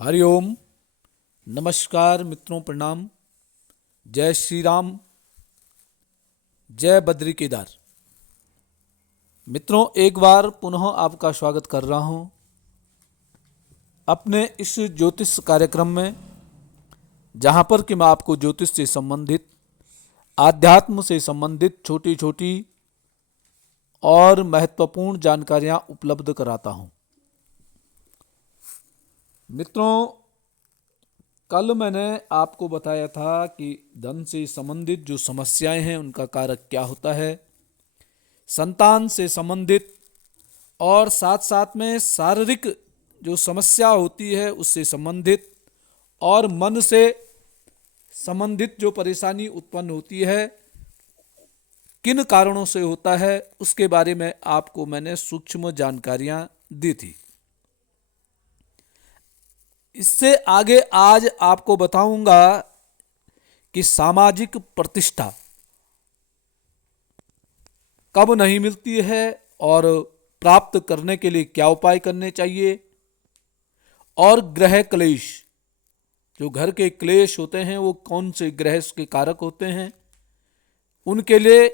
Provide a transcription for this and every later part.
हरिओम। नमस्कार मित्रों, प्रणाम। जय श्री राम, जय बद्री केदार। मित्रों, एक बार पुनः आपका स्वागत कर रहा हूं अपने इस ज्योतिष कार्यक्रम में, जहां पर कि मैं आपको ज्योतिष से संबंधित, आध्यात्म से संबंधित छोटी छोटी और महत्वपूर्ण जानकारियां उपलब्ध कराता हूं। मित्रों, कल मैंने आपको बताया था कि धन से संबंधित जो समस्याएं हैं उनका कारक क्या होता है, संतान से संबंधित और साथ साथ में शारीरिक जो समस्या होती है उससे संबंधित और मन से संबंधित जो परेशानी उत्पन्न होती है, किन कारणों से होता है, उसके बारे में आपको मैंने सूक्ष्म जानकारियां दी थी। इससे आगे आज आपको बताऊंगा कि सामाजिक प्रतिष्ठा कब नहीं मिलती है और प्राप्त करने के लिए क्या उपाय करने चाहिए, और ग्रह क्लेश, जो घर के क्लेश होते हैं वो कौन से ग्रह के कारक होते हैं, उनके लिए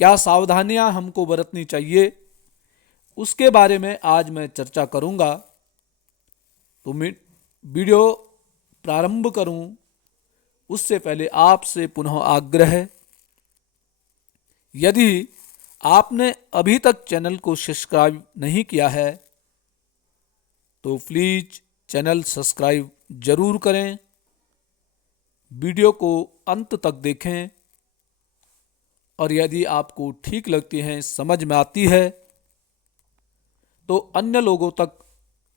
क्या सावधानियां हमको बरतनी चाहिए, उसके बारे में आज मैं चर्चा करूंगा। तो मैं वीडियो प्रारंभ करूं उससे पहले आपसे पुनः आग्रह है, यदि आपने अभी तक चैनल को सब्सक्राइब नहीं किया है तो प्लीज चैनल सब्सक्राइब जरूर करें, वीडियो को अंत तक देखें और यदि आपको ठीक लगती हैं, समझ में आती है तो अन्य लोगों तक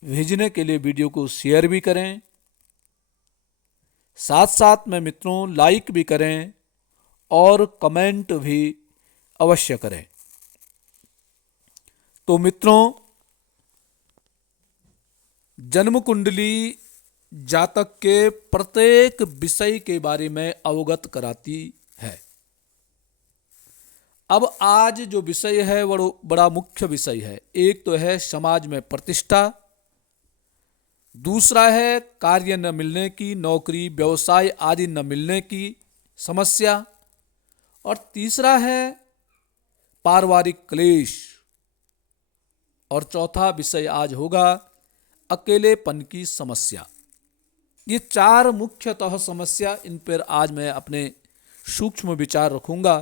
भेजने के लिए वीडियो को शेयर भी करें, साथ साथ में मित्रों लाइक भी करें और कमेंट भी अवश्य करें। तो मित्रों, जन्म कुंडली जातक के प्रत्येक विषय के बारे में अवगत कराती है। अब आज जो विषय है वो बड़ा मुख्य विषय है। एक तो है समाज में प्रतिष्ठा, दूसरा है कार्य न मिलने की, नौकरी व्यवसाय आदि न मिलने की समस्या, और तीसरा है पारिवारिक क्लेश, और चौथा विषय आज होगा अकेलेपन की समस्या। ये चार मुख्यतः समस्या, इन पर आज मैं अपने सूक्ष्म विचार रखूंगा।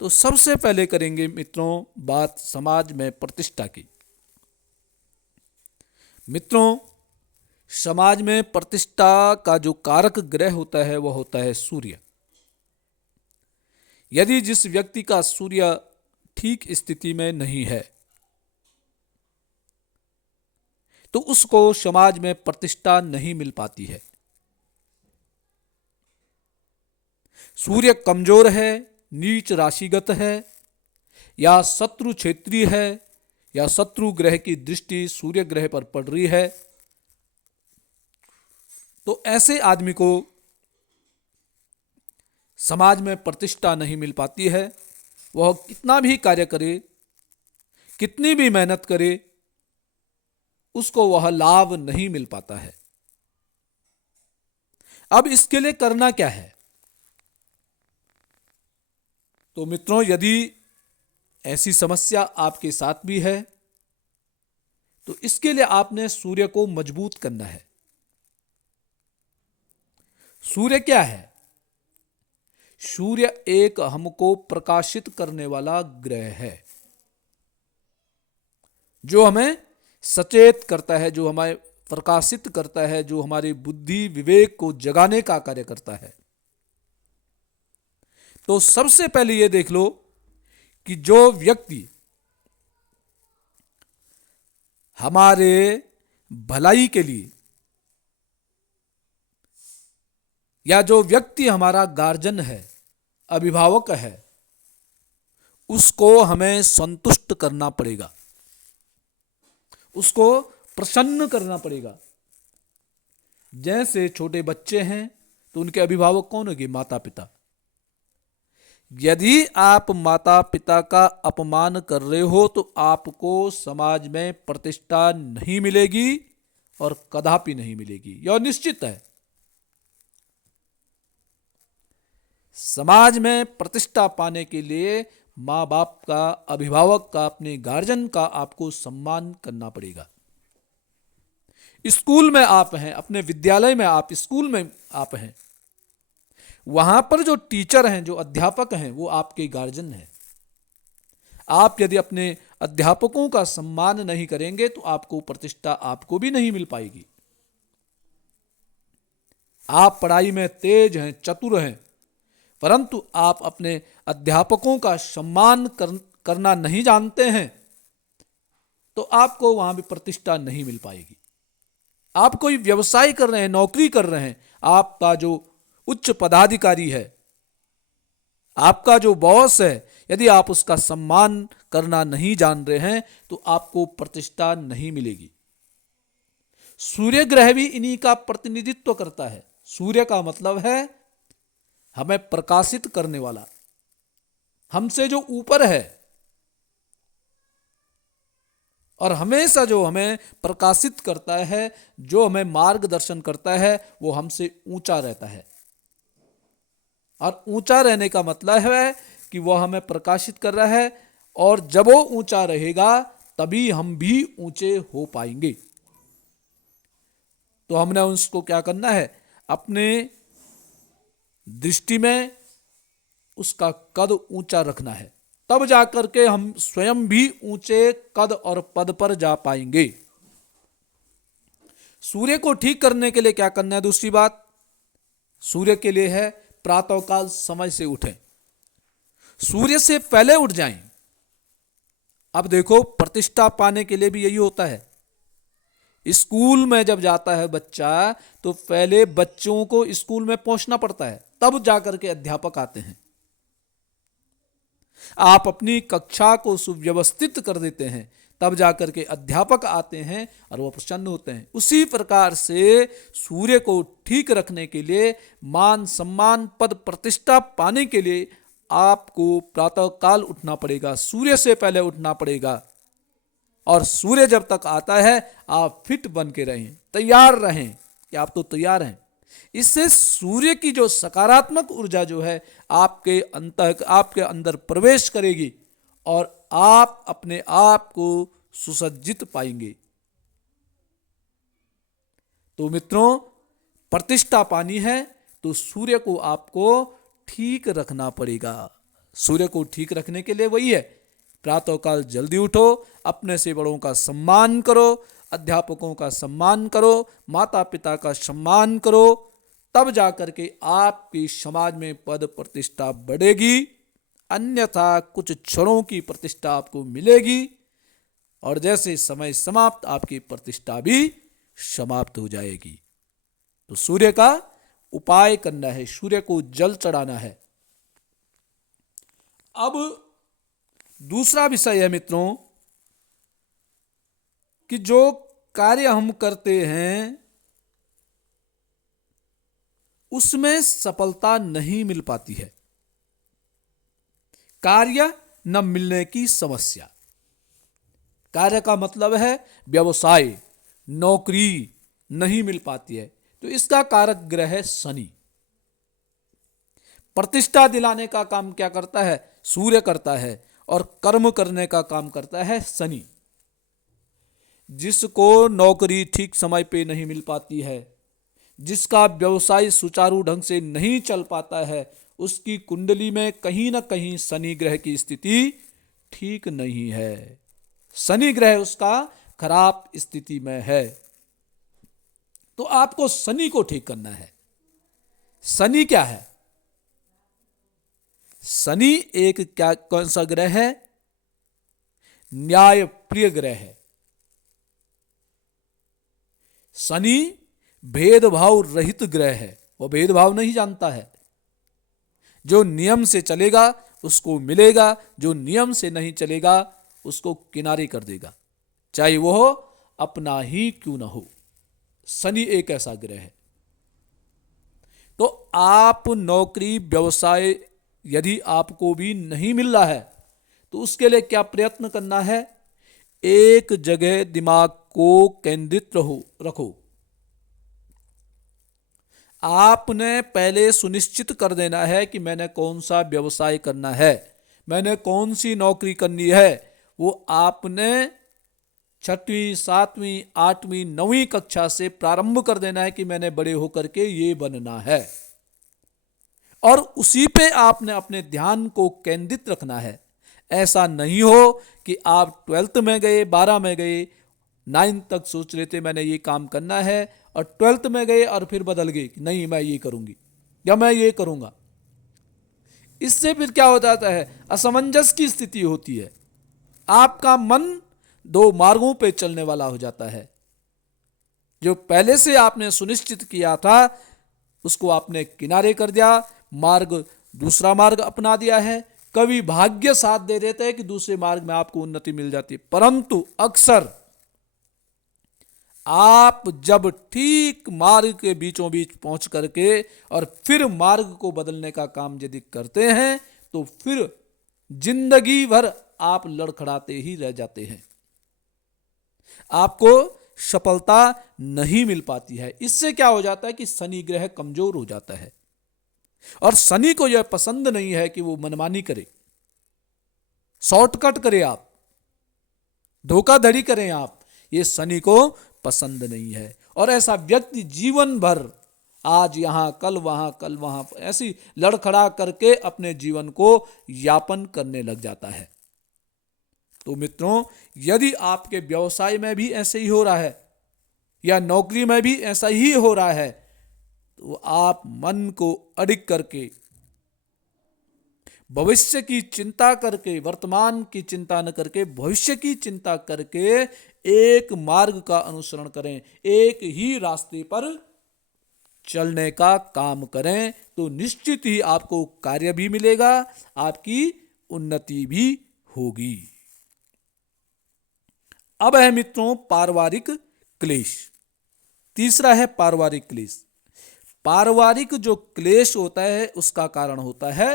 तो सबसे पहले करेंगे मित्रों बात समाज में प्रतिष्ठा की। मित्रों, समाज में प्रतिष्ठा का जो कारक ग्रह होता है वह होता है सूर्य। यदि जिस व्यक्ति का सूर्य ठीक स्थिति में नहीं है तो उसको समाज में प्रतिष्ठा नहीं मिल पाती है। सूर्य कमजोर है, नीच राशिगत है, या शत्रु क्षेत्रीय है, या शत्रु ग्रह की दृष्टि सूर्य ग्रह पर पड़ रही है, तो ऐसे आदमी को समाज में प्रतिष्ठा नहीं मिल पाती है। वह कितना भी कार्य करे, कितनी भी मेहनत करे, उसको वह लाभ नहीं मिल पाता है। अब इसके लिए करना क्या है? तो मित्रों, यदि ऐसी समस्या आपके साथ भी है तो इसके लिए आपने सूर्य को मजबूत करना है। सूर्य क्या है? सूर्य एक हमको प्रकाशित करने वाला ग्रह है, जो हमें सचेत करता है, जो हमें प्रकाशित करता है, जो हमारी बुद्धि विवेक को जगाने का कार्य करता है। तो सबसे पहले यह देख लो कि जो व्यक्ति हमारे भलाई के लिए, या जो व्यक्ति हमारा गार्जियन है, अभिभावक है, उसको हमें संतुष्ट करना पड़ेगा, उसको प्रसन्न करना पड़ेगा। जैसे छोटे बच्चे हैं तो उनके अभिभावक कौन होंगे? माता पिता। यदि आप माता पिता का अपमान कर रहे हो तो आपको समाज में प्रतिष्ठा नहीं मिलेगी और कदापि नहीं मिलेगी, यह निश्चित है। समाज में प्रतिष्ठा पाने के लिए माँ बाप का, अभिभावक का, अपने गार्जियन का आपको सम्मान करना पड़ेगा। स्कूल में आप हैं, अपने विद्यालय में आप, स्कूल में आप हैं, वहां पर जो टीचर हैं, जो अध्यापक हैं, वो आपके गार्जियन हैं। आप यदि अपने अध्यापकों का सम्मान नहीं करेंगे तो आपको प्रतिष्ठा आपको भी नहीं मिल पाएगी। आप पढ़ाई में तेज हैं, चतुर हैं, परंतु आप अपने अध्यापकों का सम्मान करना नहीं जानते हैं तो आपको वहां भी प्रतिष्ठा नहीं मिल पाएगी। आप कोई व्यवसाय कर रहे हैं, नौकरी कर रहे हैं, आपका जो उच्च पदाधिकारी है, आपका जो बॉस है, यदि आप उसका सम्मान करना नहीं जान रहे हैं तो आपको प्रतिष्ठा नहीं मिलेगी। सूर्य ग्रह भी इन्हीं का प्रतिनिधित्व करता है। सूर्य का मतलब है हमें प्रकाशित करने वाला, हमसे जो ऊपर है, और हमेशा जो हमें प्रकाशित करता है, जो हमें मार्गदर्शन करता है, वो हमसे ऊंचा रहता है। और ऊंचा रहने का मतलब है कि वह हमें प्रकाशित कर रहा है, और जब वो ऊंचा रहेगा तभी हम भी ऊंचे हो पाएंगे। तो हमने उसको क्या करना है, अपने दृष्टि में उसका कद ऊंचा रखना है, तब जाकर के हम स्वयं भी ऊंचे कद और पद पर जा पाएंगे। सूर्य को ठीक करने के लिए क्या करना है? दूसरी बात सूर्य के लिए है प्रातःकाल समय से उठें, सूर्य से पहले उठ जाएं। अब देखो, प्रतिष्ठा पाने के लिए भी यही होता है। स्कूल में जब जाता है बच्चा तो पहले बच्चों को स्कूल में पहुंचना पड़ता है, तब जाकर के अध्यापक आते हैं। आप अपनी कक्षा को सुव्यवस्थित कर देते हैं, तब जाकर के अध्यापक आते हैं और वो प्रसन्न होते हैं। उसी प्रकार से सूर्य को ठीक रखने के लिए, मान सम्मान पद प्रतिष्ठा पाने के लिए आपको प्रातःकाल उठना पड़ेगा, सूर्य से पहले उठना पड़ेगा। और सूर्य जब तक आता है आप फिट बन के रहें, तैयार रहें कि आप तो तैयार हैं। इससे सूर्य की जो सकारात्मक ऊर्जा जो है आपके अंदर प्रवेश करेगी और आप अपने आप को सुसज्जित पाएंगे। तो मित्रों, प्रतिष्ठा पानी है तो सूर्य को आपको ठीक रखना पड़ेगा। सूर्य को ठीक रखने के लिए वही है, प्रातःकाल जल्दी उठो, अपने से बड़ों का सम्मान करो, अध्यापकों का सम्मान करो, माता पिता का सम्मान करो, तब जाकर के आपकी समाज में पद प्रतिष्ठा बढ़ेगी। अन्यथा कुछ क्षणों की प्रतिष्ठा आपको मिलेगी और जैसे समय समाप्त आपकी प्रतिष्ठा भी समाप्त हो जाएगी। तो सूर्य का उपाय करना है, सूर्य को जल चढ़ाना है। अब दूसरा विषय है मित्रों कि जो कार्य हम करते हैं उसमें सफलता नहीं मिल पाती है। कार्य न मिलने की समस्या। कार्य का मतलब है व्यवसाय, नौकरी नहीं मिल पाती है, तो इसका कारक ग्रह है शनि। प्रतिष्ठा दिलाने का काम क्या करता है? सूर्य करता है, और कर्म करने का काम करता है शनि। जिसको नौकरी ठीक समय पे नहीं मिल पाती है, जिसका व्यवसाय सुचारू ढंग से नहीं चल पाता है, उसकी कुंडली में कहीं ना कहीं शनि ग्रह की स्थिति ठीक नहीं है। शनि ग्रह उसका खराब स्थिति में है। तो आपको शनि को ठीक करना है। शनि क्या है? शनि एक क्या कौन सा ग्रह है? न्याय प्रिय ग्रह है। शनि भेदभाव रहित ग्रह है, वो भेदभाव नहीं जानता है। जो नियम से चलेगा उसको मिलेगा, जो नियम से नहीं चलेगा उसको किनारे कर देगा, चाहे वो अपना ही क्यों ना हो। शनि एक ऐसा ग्रह है। तो आप नौकरी व्यवसाय यदि आपको भी नहीं मिल रहा है तो उसके लिए क्या प्रयत्न करना है? एक जगह दिमाग को केंद्रित रखो। आपने पहले सुनिश्चित कर देना है कि मैंने कौन सा व्यवसाय करना है, मैंने कौन सी नौकरी करनी है। वो आपने 6वीं 7वीं 8वीं 9वीं कक्षा से प्रारंभ कर देना है कि मैंने बड़े होकर के ये बनना है, और उसी पे आपने अपने ध्यान को केंद्रित रखना है। ऐसा नहीं हो कि आप 12th में गए, 12 में गए, 9 तक सोच रहे थे मैंने ये काम करना है, और 12th में गए और फिर बदल गए कि नहीं मैं ये करूंगी या मैं ये करूंगा। इससे फिर क्या हो जाता है, असमंजस की स्थिति होती है। आपका मन दो मार्गों पे चलने वाला हो जाता है। जो पहले से आपने सुनिश्चित किया था उसको आपने किनारे कर दिया, दूसरा मार्ग अपना दिया है। कभी भाग्य साथ दे देता है कि दूसरे मार्ग में आपको उन्नति मिल जाती है, परंतु अक्सर आप जब ठीक मार्ग के बीचों बीच पहुंच करके और फिर मार्ग को बदलने का काम यदि करते हैं तो फिर जिंदगी भर आप लड़खड़ाते ही रह जाते हैं, आपको सफलता नहीं मिल पाती है। इससे क्या हो जाता है कि शनि ग्रह कमजोर हो जाता है, और शनि को यह पसंद नहीं है कि वो मनमानी करे, शॉर्टकट करे, आप धोखाधड़ी करें आप, ये शनि को पसंद नहीं है। और ऐसा व्यक्ति जीवन भर आज यहां कल वहां ऐसी लड़खड़ा करके अपने जीवन को यापन करने लग जाता है। तो मित्रों, यदि आपके व्यवसाय में भी ऐसे ही हो रहा है या नौकरी में भी ऐसा ही हो रहा है, तो आप मन को अडिग करके, भविष्य की चिंता करके, वर्तमान की चिंता न करके भविष्य की चिंता करके एक मार्ग का अनुसरण करें, एक ही रास्ते पर चलने का काम करें, तो निश्चित ही आपको कार्य भी मिलेगा, आपकी उन्नति भी होगी। अब है मित्रों पारिवारिक क्लेश। तीसरा है पारिवारिक क्लेश। पारिवारिक जो क्लेश होता है उसका कारण होता है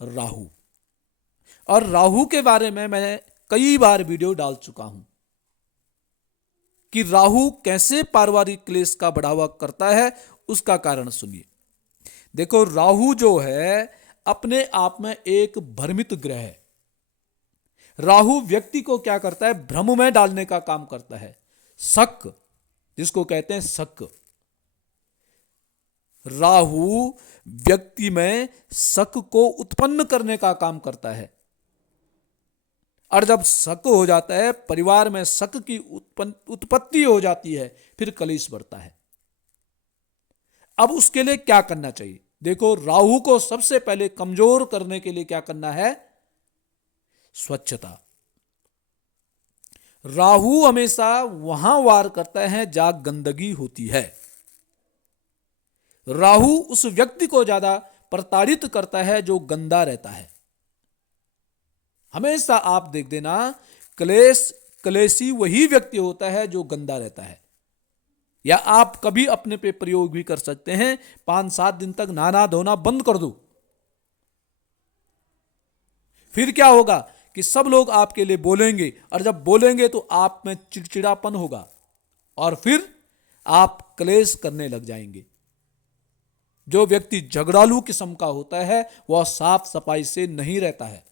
राहु। और राहु के बारे में मैं कई बार वीडियो डाल चुका हूं कि राहु कैसे पारिवारिक क्लेश का बढ़ावा करता है, उसका कारण सुनिए। देखो, राहु जो है अपने आप में एक भ्रमित ग्रह है। राहु व्यक्ति को क्या करता है, भ्रम में डालने का काम करता है। शक, जिसको कहते हैं शक, राहु व्यक्ति में शक को उत्पन्न करने का काम करता है। और जब शक हो जाता है, परिवार में शक की उत्पत्ति हो जाती है, फिर कलेश बढ़ता है। अब उसके लिए क्या करना चाहिए? देखो, राहु को सबसे पहले कमजोर करने के लिए क्या करना है? स्वच्छता। राहु हमेशा वहां वार करता है जहां गंदगी होती है। राहु उस व्यक्ति को ज्यादा प्रताड़ित करता है जो गंदा रहता है। हमेशा आप देख देना, क्लेशी वही व्यक्ति होता है जो गंदा रहता है। या आप कभी अपने पे प्रयोग भी कर सकते हैं, 5-7 दिन तक नहाना धोना बंद कर दो, फिर क्या होगा कि सब लोग आपके लिए बोलेंगे, और जब बोलेंगे तो आप में चिड़चिड़ापन होगा और फिर आप क्लेश करने लग जाएंगे। जो व्यक्ति झगड़ालू किस्म का होता है वह साफ सफाई से नहीं रहता है,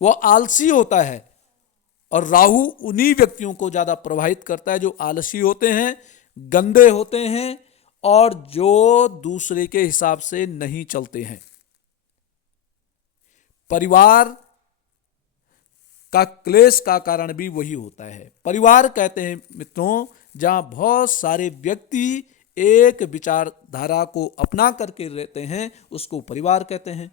वह आलसी होता है। और राहु उन्हीं व्यक्तियों को ज्यादा प्रभावित करता है जो आलसी होते हैं, गंदे होते हैं और जो दूसरे के हिसाब से नहीं चलते हैं। परिवार का क्लेश का कारण भी वही होता है। परिवार कहते हैं मित्रों, जहां बहुत सारे व्यक्ति एक विचारधारा को अपना करके रहते हैं, उसको परिवार कहते हैं।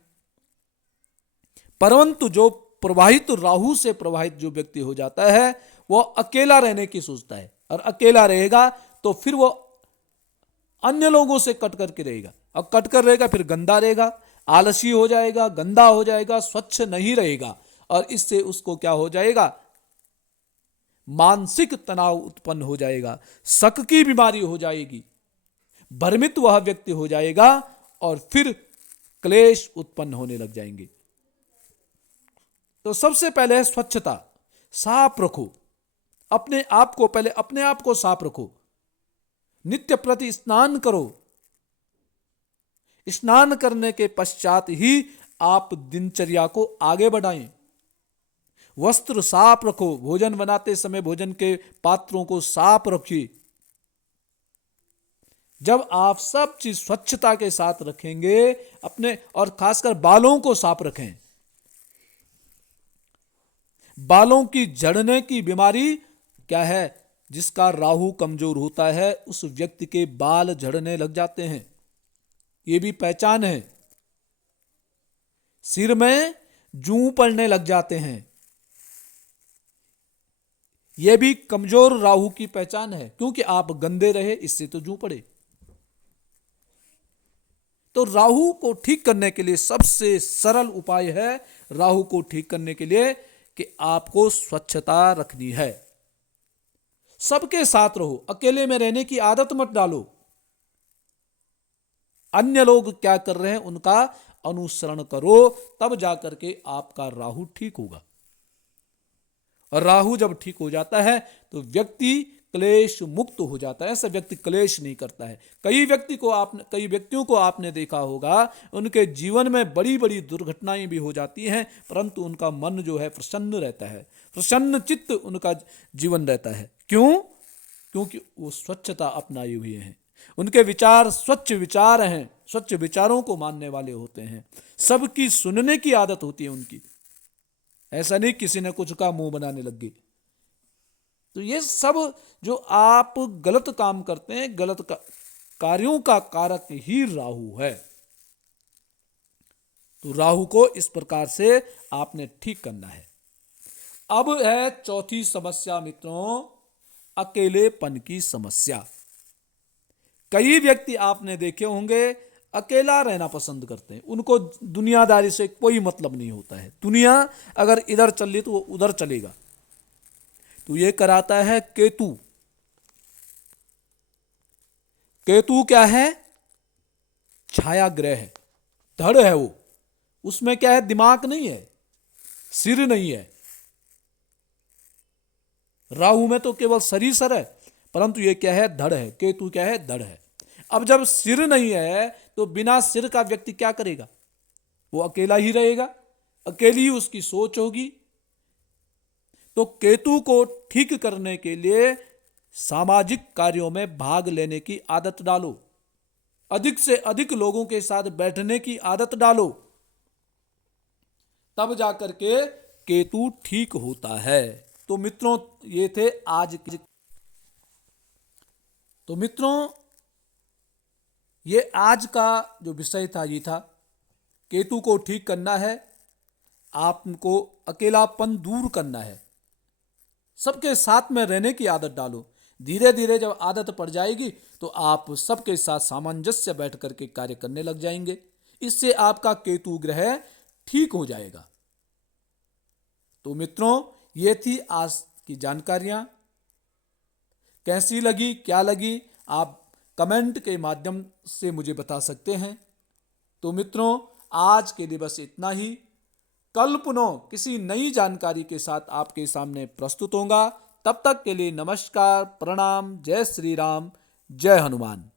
परंतु जो प्रवाहित राहु से प्रवाहित जो व्यक्ति हो जाता है, वह अकेला रहने की सोचता है, और अकेला रहेगा तो फिर वो अन्य लोगों से कट करके रहेगा, और कट कर रहेगा फिर गंदा रहेगा, आलसी हो जाएगा, गंदा हो जाएगा, स्वच्छ नहीं रहेगा। और इससे उसको क्या हो जाएगा? मानसिक तनाव उत्पन्न हो जाएगा, शक की बीमारी हो जाएगी, भ्रमित वह व्यक्ति हो जाएगा, और फिर क्लेश उत्पन्न होने लग जाएंगे। तो सबसे पहले है स्वच्छता। साफ रखो, अपने आप को पहले अपने आप को साफ रखो, नित्य प्रति स्नान करो। स्नान करने के पश्चात ही आप दिनचर्या को आगे बढ़ाएं। वस्त्र साफ रखो, भोजन बनाते समय भोजन के पात्रों को साफ रखिए। जब आप सब चीज स्वच्छता के साथ रखेंगे अपने, और खासकर बालों को साफ रखें। बालों की झड़ने की बीमारी क्या है? जिसका राहु कमजोर होता है उस व्यक्ति के बाल झड़ने लग जाते हैं, ये भी पहचान है। सिर में जूं पड़ने लग जाते हैं, यह भी कमजोर राहु की पहचान है, क्योंकि आप गंदे रहे इससे तो जूं पड़े। तो राहु को ठीक करने के लिए सबसे सरल उपाय है, राहु को ठीक करने के लिए कि आपको स्वच्छता रखनी है। सबके साथ रहो, अकेले में रहने की आदत मत डालो। अन्य लोग क्या कर रहे हैं उनका अनुसरण करो, तब जाकर के आपका राहु ठीक होगा। और राहु जब ठीक हो जाता है तो व्यक्ति क्लेश मुक्त हो जाता है। ऐसा व्यक्ति क्लेश नहीं करता है। कई व्यक्तियों को आपने देखा होगा, उनके जीवन में बड़ी बड़ी दुर्घटनाएं भी हो जाती हैं, परंतु उनका मन जो है प्रसन्न रहता है, प्रसन्न चित्त उनका जीवन रहता है। क्यों? क्योंकि वो स्वच्छता अपनाए हुए हैं, उनके विचार स्वच्छ विचार हैं, स्वच्छ विचारों को मानने वाले होते हैं, सबकी सुनने की आदत होती है उनकी। ऐसा नहीं किसी ने कुछ का मुंह बनाने लग गई। तो ये सब जो आप गलत काम करते हैं, कार्यों का कारक ही राहु है। तो राहु को इस प्रकार से आपने ठीक करना है। अब है चौथी समस्या मित्रों, अकेलेपन की समस्या। कई व्यक्ति आपने देखे होंगे अकेला रहना पसंद करते हैं, उनको दुनियादारी से कोई मतलब नहीं होता है। दुनिया अगर इधर चल रही तो वो उधर चलेगा। तो ये कराता है केतु। केतु क्या है? छाया ग्रह है, धड़ है वो। उसमें क्या है? दिमाग नहीं है, सिर नहीं है। राहु में तो केवल शरीर है, परंतु ये क्या है? धड़ है। केतु क्या है? धड़ है। अब जब सिर नहीं है तो बिना सिर का व्यक्ति क्या करेगा? वो अकेला ही रहेगा, अकेली ही उसकी सोच होगी। तो केतु को ठीक करने के लिए सामाजिक कार्यों में भाग लेने की आदत डालो, अधिक से अधिक लोगों के साथ बैठने की आदत डालो, तब जाकर के केतु ठीक होता है। तो मित्रों ये थे आज के। तो मित्रों ये आज का जो विषय था ये था, केतु को ठीक करना है, आपको अकेलापन दूर करना है, सबके साथ में रहने की आदत डालो। धीरे धीरे जब आदत पड़ जाएगी तो आप सबके साथ सामंजस्य बैठ करके कार्य करने लग जाएंगे। इससे आपका केतु ग्रह ठीक हो जाएगा। तो मित्रों ये थी आज की जानकारियां। कैसी लगी, क्या लगी, आप कमेंट के माध्यम से मुझे बता सकते हैं। तो मित्रों आज के लिए बस इतना ही। कल पुनः किसी नई जानकारी के साथ आपके सामने प्रस्तुत होगा। तब तक के लिए नमस्कार, प्रणाम, जय श्री राम, जय हनुमान।